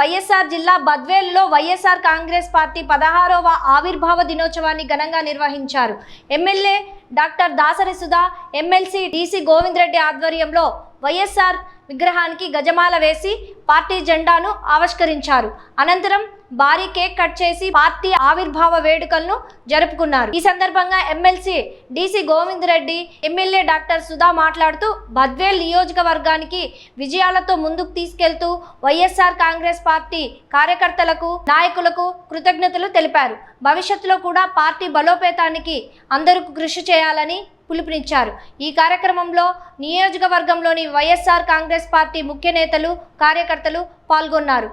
వైఎస్ఆర్ జిల్లా బద్వేలులో వైఎస్ఆర్ కాంగ్రెస్ పార్టీ 16వ ఆవిర్భావ దినోత్సవాన్ని ఘనంగా నిర్వహించారు. MLA doctor Dasari Sudha, MLC DC Govinda Reddy ఆధ్వర్యంలో వైఎస్ఆర్ విగ్రహానికి గజమాల వేసి పార్టీ జెండాను ఆవిష్కరించారు. అనంతరం భారీ కేక్ కట్ చేసి పార్టీ ఆవిర్భావ వేడుకలను జరుపుకున్నారు. ఈ సందర్భంగా MLC DC Govinda Reddy, MLA doctor Sudha మాట్లాడుతూ బద్వేల్ నియోజకవర్గానికి విజయాలతో ముందుకు తీసుకెళ్తూ వైఎస్ఆర్ కాంగ్రెస్ పార్టీ కార్యకర్తలకు, నాయకులకు కృతజ్ఞతలు తెలిపారు. భవిష్యత్తులో కూడా పార్టీ బలోపేతానికి అందరూ కృషి చేయాలని పిలుపునిచ్చారు. ఈ కార్యక్రమంలో నియోజకవర్గంలోని వైఎస్ఆర్ కాంగ్రెస్ పార్టీ ముఖ్య నేతలు, కార్యకర్తలు పాల్గొన్నారు.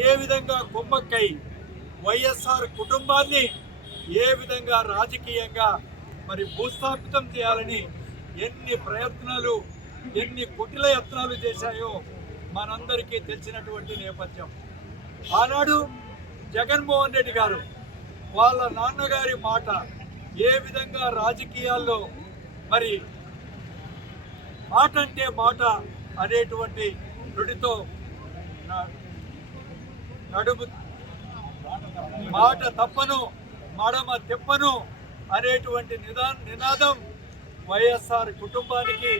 ఏ విధంగా కుమ్మక్కై వైఎస్ఆర్ కుటుంబాన్ని ఏ విధంగా రాజకీయంగా మరి భూస్థాపితం చేయాలని ఎన్ని ప్రయత్నాలు, ఎన్ని కుటిల యత్నాలు చేశాయో మనందరికీ తెలిసినటువంటి నేపథ్యం. ఆనాడు జగన్మోహన్ రెడ్డి గారు వాళ్ళ నాన్నగారి మాట ఏ విధంగా రాజకీయాల్లో మరి మాట అంటే మాట అనేటువంటి నుడితో నడుము మాట తప్పను మడమ తెప్పను అనేటువంటి నినాదం వైఎస్ఆర్ కుటుంబానికి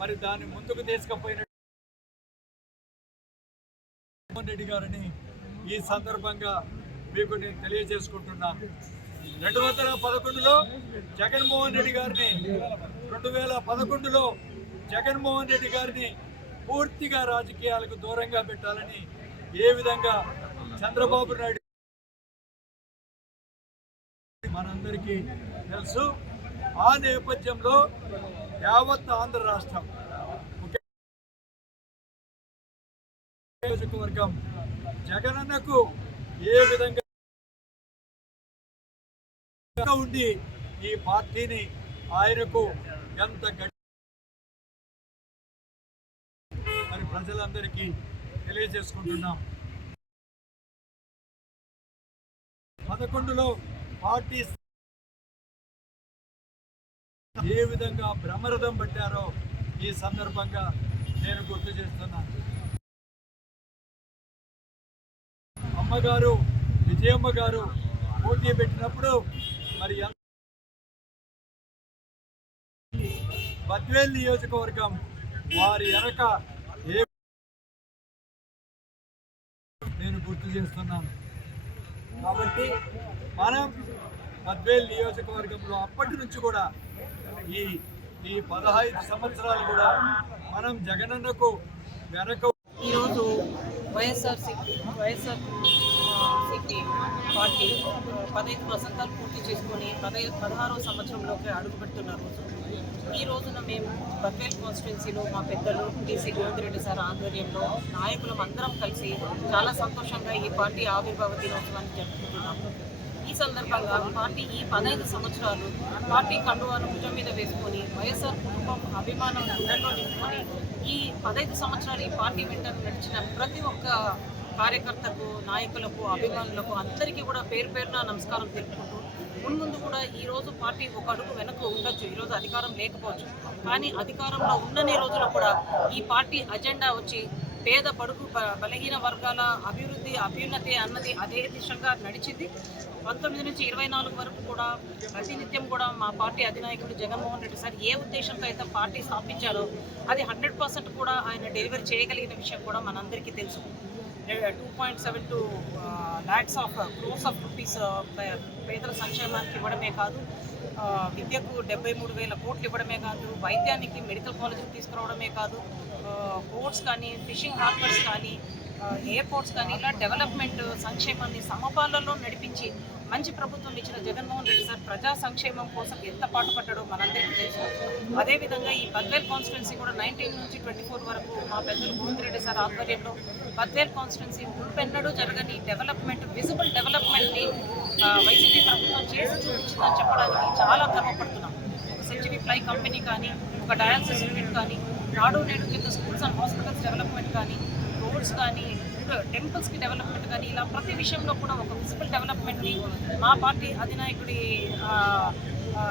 మరి దాన్ని ముందుకు తీసుకుపోయిన రెడ్డి గారిని ఈ సందర్భంగా మీకు నేను తెలియజేసుకుంటున్నాను. 2011లో జగన్మోహన్ రెడ్డి గారిని 2011లో జగన్మోహన్ రెడ్డి గారిని పూర్తిగా రాజకీయాలకు దూరంగా పెట్టాలని ఏ విధంగా చంద్రబాబు నాయుడు మనందరికీ తెలుసు. ఆ నేపథ్యంలో యావత్ ఆంధ్ర రాష్ట్రం నియోజకవర్గం జగనన్నకు ఏ విధంగా ఉండి ఈ పార్టీని ఆయనకు ఎంత మరి ప్రజలందరికీ తెలియజేసుకుంటున్నాం. 11లో పార్టీ ఏ విధంగా బ్రహ్మరథం పట్టారో ఈ సందర్భంగా నేను గుర్తు చేస్తున్నాను. అమ్మగారు విజయమ్మ గారు పోటీ పెట్టినప్పుడు మరి బద్వేల్ నియోజకవర్గం వారి వెనక నేను గుర్తు చేస్తున్నాను. కాబట్టి మనం బద్వేల్ నియోజకవర్గంలో అప్పటి నుంచి కూడా ఈ 15 సంవత్సరాలు కూడా మనం జగనన్నకు వెనక ఈరోజు వైఎస్ఆర్ పార్టీ 15 వసంతాలు పూర్తి చేసుకొని 16వ సంవత్సరంలోకి అడుగుపెడుతున్న రోజు. ఈ రోజున మేము బద్వేల్ కాన్స్టిట్యున్సీలో మా పెద్దలు డీసీ గోవిందరెడ్డి సార్ ఆధ్వర్యంలో నాయకులం అందరం కలిసి చాలా సంతోషంగా ఈ పార్టీ ఆవిర్భావ దినోత్సవాన్ని జరుపుకుంటున్నాము. ఈ సందర్భంగా పార్టీ ఈ 15 సంవత్సరాలు పార్టీ కండువాను భుజం మీద వేసుకొని వైఎస్ఆర్ కుటుంబం అభిమానం గుండెల్లో నింపుకొని ఈ 15 సంవత్సరాలు ఈ పార్టీ వెంట నడిచిన ప్రతి ఒక్క కార్యకర్తకు, నాయకులకు, అభిమానులకు అందరికీ కూడా పేరు పేరున నమస్కారం తెలుపుకుంటూ ముందు కూడా ఈరోజు పార్టీ ఒక అడుగు వెనక ఉండొచ్చు, ఈరోజు అధికారం లేకపోవచ్చు, కానీ అధికారంలో ఉన్నన్ని రోజులు కూడా ఈ పార్టీ అజెండా వచ్చి పేద బడుగు బలహీన వర్గాల అభివృద్ధి, అభ్యున్నతి అన్నది అదే దిశగా నడిచింది. 19 నుంచి 24 వరకు కూడా ప్రతినిత్యం కూడా మా పార్టీ అధినాయకుడు జగన్మోహన్ రెడ్డి సార్ ఏ ఉద్దేశంతో అయితే పార్టీ స్థాపించారో అది 100% కూడా ఆయన డెలివరీ చేయగలిగిన విషయం కూడా మనందరికీ తెలుసు. 2.72 lakhs of crores of rupees పేదల సంక్షేమానికి ఇవ్వడమే కాదు, విద్యకు 73,000 కోట్లు ఇవ్వడమే కాదు, వైద్యానికి మెడికల్ కాలేజీకి తీసుకురావడమే కాదు, పోర్ట్స్ కానీ, ఫిషింగ్ హార్బర్స్ కానీ, ఎయిర్పోర్ట్స్ కానీ ఇలా డెవలప్మెంట్ సంక్షేమాన్ని సమపాలలో నడిపించి మంచి ప్రభుత్వం ఇచ్చిన జగన్మోహన్ రెడ్డి సార్ ప్రజా సంక్షేమం కోసం ఎంత పాటుపడ్డాడో మనందరికీ తెలుసు. అదేవిధంగా ఈ బద్వేల్ కాన్స్టిట్యున్సీ కూడా 19 నుంచి 24 వరకు మా పెద్దలు గోవిందరెడ్డి సార్ ఆధ్వర్యంలో బద్వేల్ కాన్స్టిట్యున్సీ మునుపెన్నడూ జరగని డెవలప్మెంట్, విజిబుల్ డెవలప్మెంట్ని వైసీపీ ప్రభుత్వం చేసి చూపించిందని చెప్పడానికి చాలా గర్వపడుతున్నాం. ఒక సెంచరీ ఫ్లై కంపెనీ కానీ, ఒక డయాలసిస్ యూనిట్ కానీ, నాడు నేడు కింద స్కూల్స్ అండ్ హాస్పిటల్స్ డెవలప్మెంట్ కానీ, రోడ్స్ కానీ, టెంపుల్స్కి డెవలప్మెంట్ కానీ ఇలా ప్రతి విషయంలో కూడా ఒక విజిబుల్ డెవలప్మెంట్ని మా పార్టీ అధినాయకుడి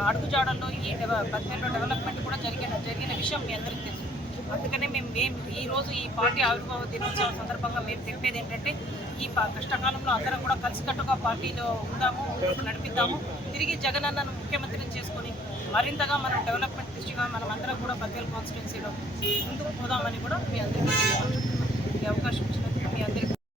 అడుగుజాడల్లో ఈ బద్వేల్లో డెవలప్మెంట్ కూడా జరిగిన విషయం మీ అందరికీ తెలుసు. అందుకనే మేము ఈరోజు ఈ పార్టీ ఆవిర్భావ దినోత్సవం సందర్భంగా మేము తెలిపేది ఏంటంటే ఈ కష్టకాలంలో అందరం కూడా కలిసికట్టుగా పార్టీలో ఉందాము, నడిపిద్దాము, తిరిగి జగన్ అన్నను ముఖ్యమంత్రిని చేసుకొని మరింతగా మనం డెవలప్మెంట్ దృష్టిగా మనం అందరం కూడా బద్వేల్ కాన్స్టిట్యున్సీలో ముందుకు పోదామని కూడా మీ అందరికీ తెలియజేస్తున్నాం. ఈ అవకాశం ఇచ్చిన